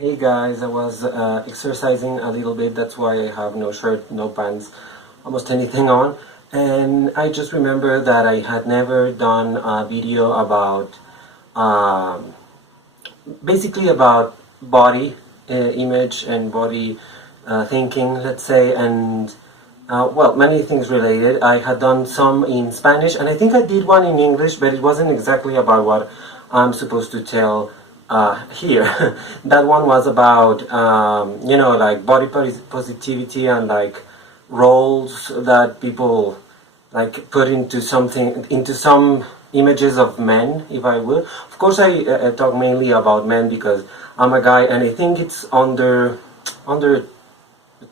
Hey guys, I was exercising a little bit, that's why I have no shirt, no pants, almost anything on. And I just remember that I had never done a video about, um, basically about body image and body thinking, let's say, and well, many things related. I had done some in Spanish, and I think I did one in English, but it wasn't exactly about what I'm supposed to tell here. That one was about, like body positivity and like roles that people like put into something, into some images of men, if I will. Of course, I talk mainly about men because I'm a guy, and I think it's under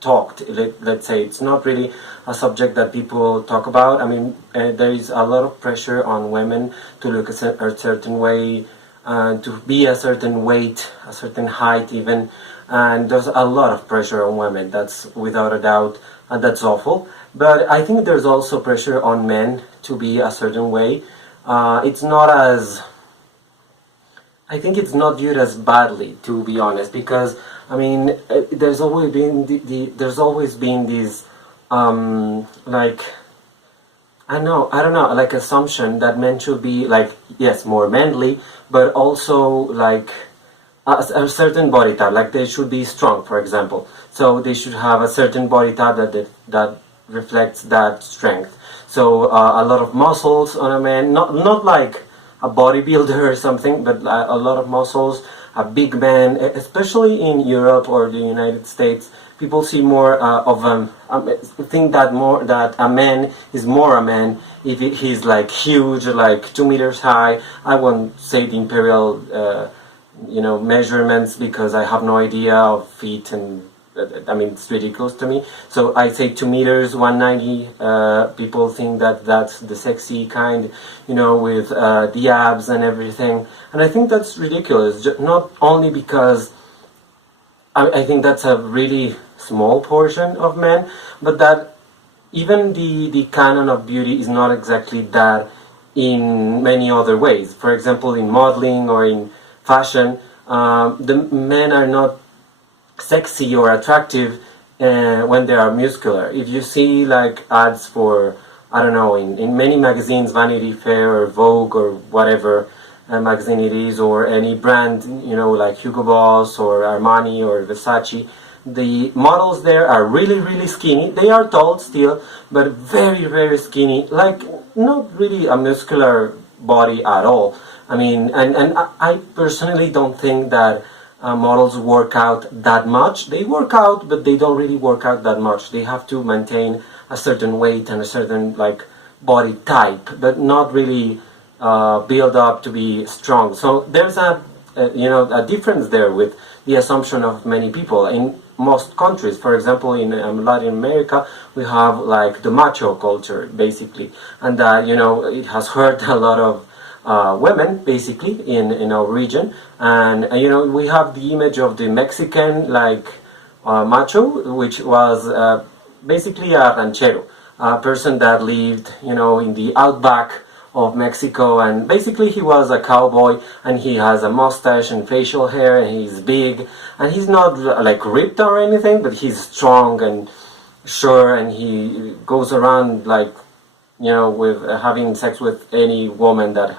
talked. Let's say it's not really a subject that people talk about. I mean, there is a lot of pressure on women to look a certain way, to be a certain weight, a certain height even, and there's a lot of pressure on women. That's without a doubt, and that's awful. But I think there's also pressure on men to be a certain way. It's not as I think it's not viewed as badly, to be honest, because I mean, there's always been there's always been this like I don't know, like assumption that men should be like, yes, more manly, but also like a certain body type, like they should be strong, for example. So they should have a certain body type that reflects that strength. So a lot of muscles on a man, not like a bodybuilder or something, but a lot of muscles, a big man, especially in Europe or the United States. People see more think that more that a man is more a man if he's like huge, like 2 meters high. I won't say the imperial, measurements because I have no idea of feet, and I mean it's ridiculous to me. So I say 2 meters, 190. People think that that's the sexy kind, with the abs and everything, and I think that's ridiculous. Not only because I think that's a really small portion of men, but that even the canon of beauty is not exactly that in many other ways. For example, in modeling or in fashion, the men are not sexy or attractive when they are muscular. If you see like ads for, I don't know, in many magazines, Vanity Fair or Vogue or whatever magazine it is, or any brand, like Hugo Boss or Armani or Versace, the models there are really, really skinny. They are tall still, but very, very skinny, like not really a muscular body at all. I mean, and I personally don't think that models work out that much. They work out, but they don't really work out that much. They have to maintain a certain weight and a certain like body type, but not really build up to be strong. So there's a difference there with the assumption of many people in most countries. For example, in Latin America, we have like the macho culture, basically, and that it has hurt a lot of women, basically, in our region. And we have the image of the Mexican like macho, which was basically a ranchero, a person that lived in the outback of Mexico, and basically he was a cowboy, and he has a mustache and facial hair, and he's big, and he's not like ripped or anything, but he's strong and sure, and he goes around like with having sex with any woman that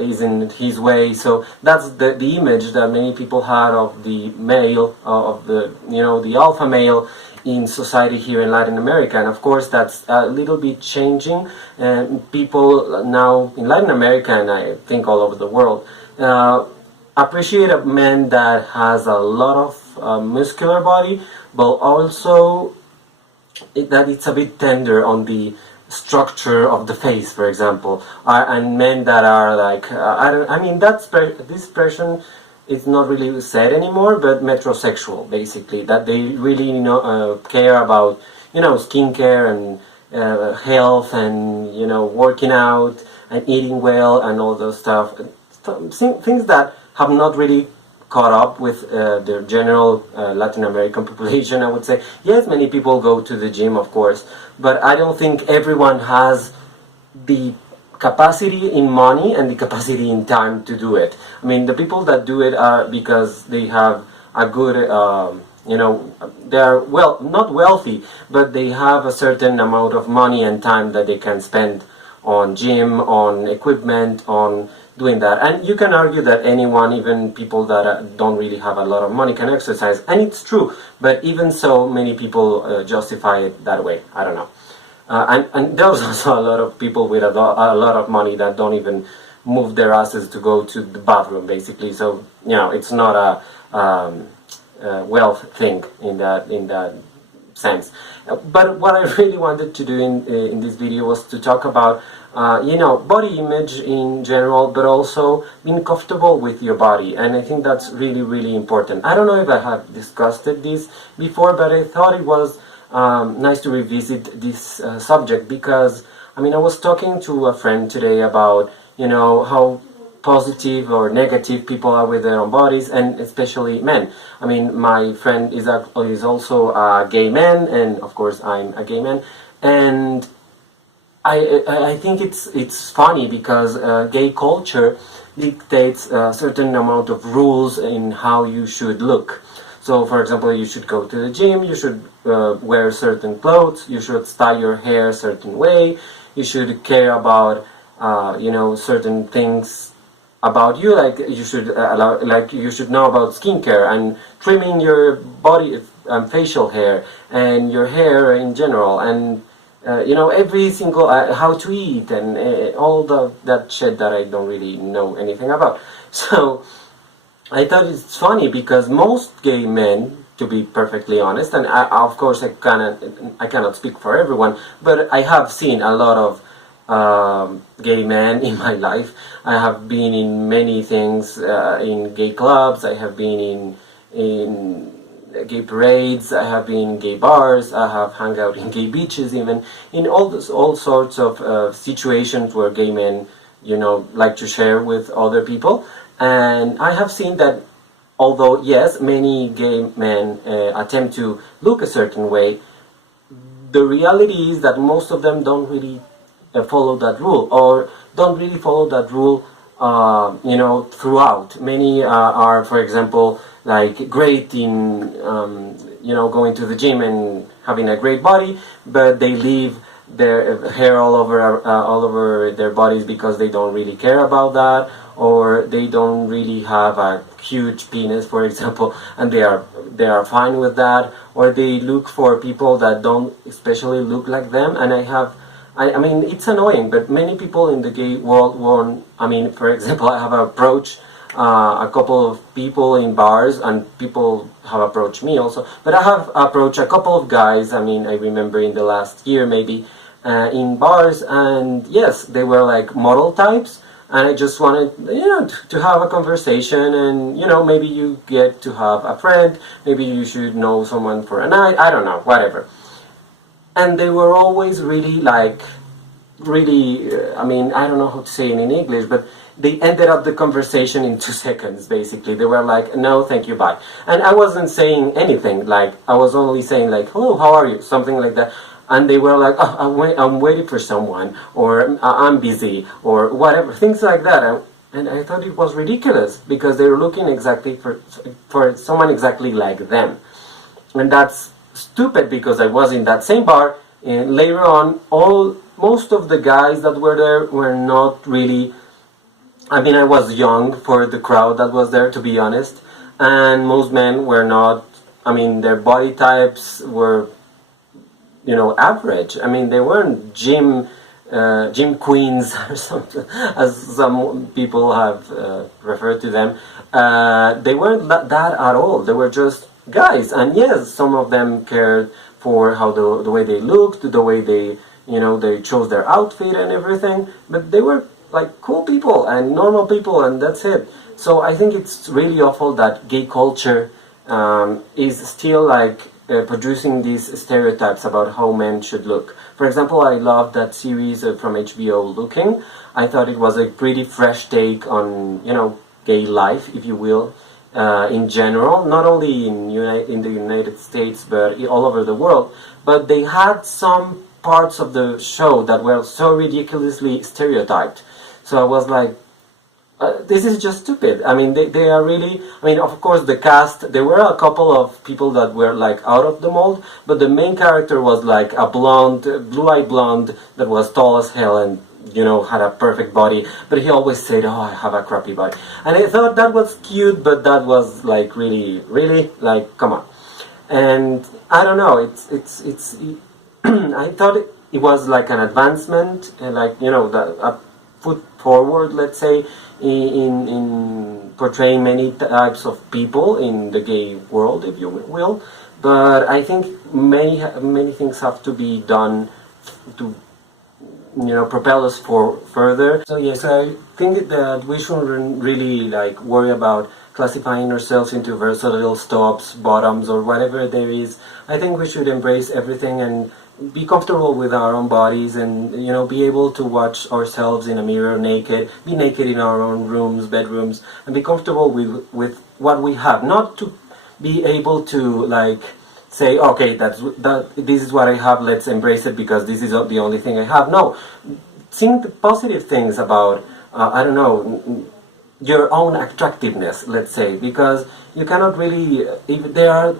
is in his way. So that's the image that many people had of the male, of the alpha male in society here in Latin America. And of course that's a little bit changing, and people now in Latin America, and I think all over the world, appreciate a man that has a lot of muscular body, but also that it's a bit tender on the structure of the face, for example, and men that are like this expression is not really said anymore, but metrosexual, basically, that they really care about skincare and health and working out and eating well and all those stuff, things that have not really caught up with the general Latin American population, I would say. Yes, many people go to the gym, of course, but I don't think everyone has the capacity in money and the capacity in time to do it. I mean, the people that do it are because they have a good, they are, well, not wealthy, but they have a certain amount of money and time that they can spend on gym, on equipment, on doing that. And you can argue that anyone, even people that don't really have a lot of money, can exercise, and it's true. But even so, many people justify it that way. I don't know. And there's also a lot of people with a lot of money that don't even move their asses to go to the bathroom, basically. So it's not a wealth thing in that sense. But what I really wanted to do in this video was to talk about body image in general, but also being comfortable with your body. And I think that's really, really important. I don't know if I have discussed this before, but I thought it was nice to revisit this subject, because I was talking to a friend today about how positive or negative people are with their own bodies, and especially men. My friend is also a gay man, and of course I'm a gay man, and I think it's funny because gay culture dictates a certain amount of rules in how you should look. So, for example, you should go to the gym, you should wear certain clothes, you should style your hair a certain way, you should care about certain things about you, like you should you should know about skincare and trimming your body and facial hair and your hair in general, and every single how to eat and all that shit that I don't really know anything about. So I thought it's funny because most gay men, to be perfectly honest, and of course I cannot speak for everyone, but I have seen a lot of gay men in my life. I have been in many things, in gay clubs, I have been in gay parades, I have been in gay bars, I have hung out in gay beaches, even in all sorts of situations where gay men like to share with other people. And I have seen that although yes, many gay men attempt to look a certain way, the reality is that most of them don't really follow that rule, or don't really follow that rule throughout. Many are, for example, like great in going to the gym and having a great body, but they leave their hair all over their bodies because they don't really care about that, or they don't really have a huge penis, for example, and they are fine with that, or they look for people that don't especially look like them. And it's annoying, but many people in the gay world won't. For example, I have approached a couple of people in bars, and people have approached me also, but I have approached a couple of guys, I remember in the last year maybe, in bars, and yes, they were like model types, and I just wanted to have a conversation, and maybe you get to have a friend, maybe you should know someone for a night, I don't know, whatever. And they were always really I don't know how to say it in English, but they ended up the conversation in 2 seconds, basically. They were like, no, thank you, bye. And I wasn't saying anything, I was only saying hello, how are you, something like that. And they were like, oh, I'm waiting for someone, or I'm busy, or whatever, things like that. And I thought it was ridiculous, because they were looking exactly for someone exactly like them. And that's stupid, because I was in that same bar, and later on, most of the guys that were there were not really, I was young for the crowd that was there, to be honest, and most men were not, their body types were, average. They weren't gym queens or something, as some people have referred to them. They weren't that at all. They were just guys, and yes, some of them cared for how the way they looked, the way they they chose their outfit and everything, but they were cool people and normal people, and that's it. So I think it's really awful that gay culture is still producing these stereotypes about how men should look. For example, I loved that series from HBO, Looking. I thought it was a pretty fresh take on gay life, if you will, in general, not only in the United States, but all over the world. But they had some parts of the show that were so ridiculously stereotyped. So I was like, this is just stupid. I mean, they are really, I mean, of course, the cast, there were a couple of people that were like out of the mold, but the main character was like a blonde, blue-eyed blonde that was tall as hell and, you know, had a perfect body, but he always said, oh, I have a crappy body. And I thought that was cute, but that was like really, like, come on. And I don't know, it's I thought it was like an advancement, like, you know, a foot forward, let's say, in portraying many types of people in the gay world, if you will. But I think many things have to be done to, you know, propel us for further. So yes, I think that we shouldn't really like worry about classifying ourselves into versatile tops, bottoms, or whatever there is. I think we should embrace everything and be comfortable with our own bodies, and, you know, be able to watch ourselves in a mirror naked, be naked in our own rooms, bedrooms, and be comfortable with what we have. Not to be able to like say, okay, this is what I have, let's embrace it because this is the only thing I have. No, think the positive things about, I don't know, your own attractiveness, let's say, because you cannot really, if there are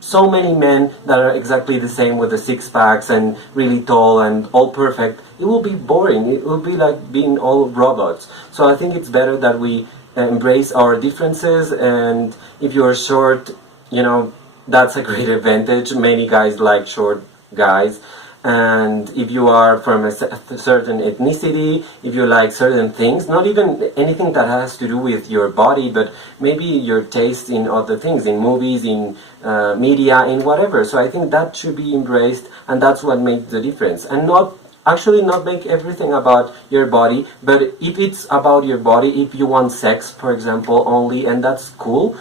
so many men that are exactly the same with the six packs and really tall and all perfect, it will be boring. It will be like being all robots. So I think it's better that we embrace our differences, and if you're short, you know, that's a great advantage. Many guys like short guys. And if you are from a certain ethnicity, if you like certain things, not even anything that has to do with your body, but maybe your taste in other things, in movies, in media, in whatever. So I think that should be embraced, and that's what makes the difference. And not make everything about your body, but if it's about your body, if you want sex, for example, only, and that's cool,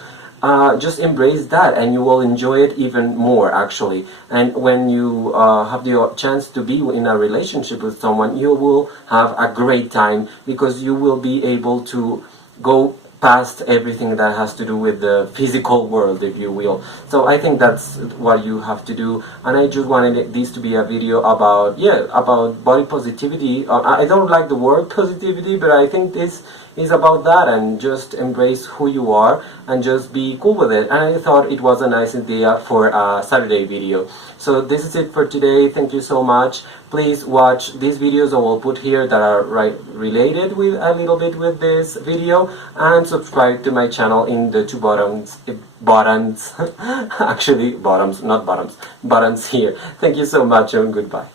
just embrace that, and you will enjoy it even more, actually. And when you have the chance to be in a relationship with someone, you will have a great time, because you will be able to go past everything that has to do with the physical world, if you will. So I think that's what you have to do, and I just wanted this to be a video about, about body positivity. I don't like the word positivity, but I think this is about that, and just embrace who you are and just be cool with it. And I thought it was a nice idea for a Saturday video. So this is it for today. Thank you so much. Please watch these videos I will put here that are related with a little bit with this video, and subscribe to my channel in the two buttons actually buttons, not bottoms, buttons here. Thank you so much, and goodbye.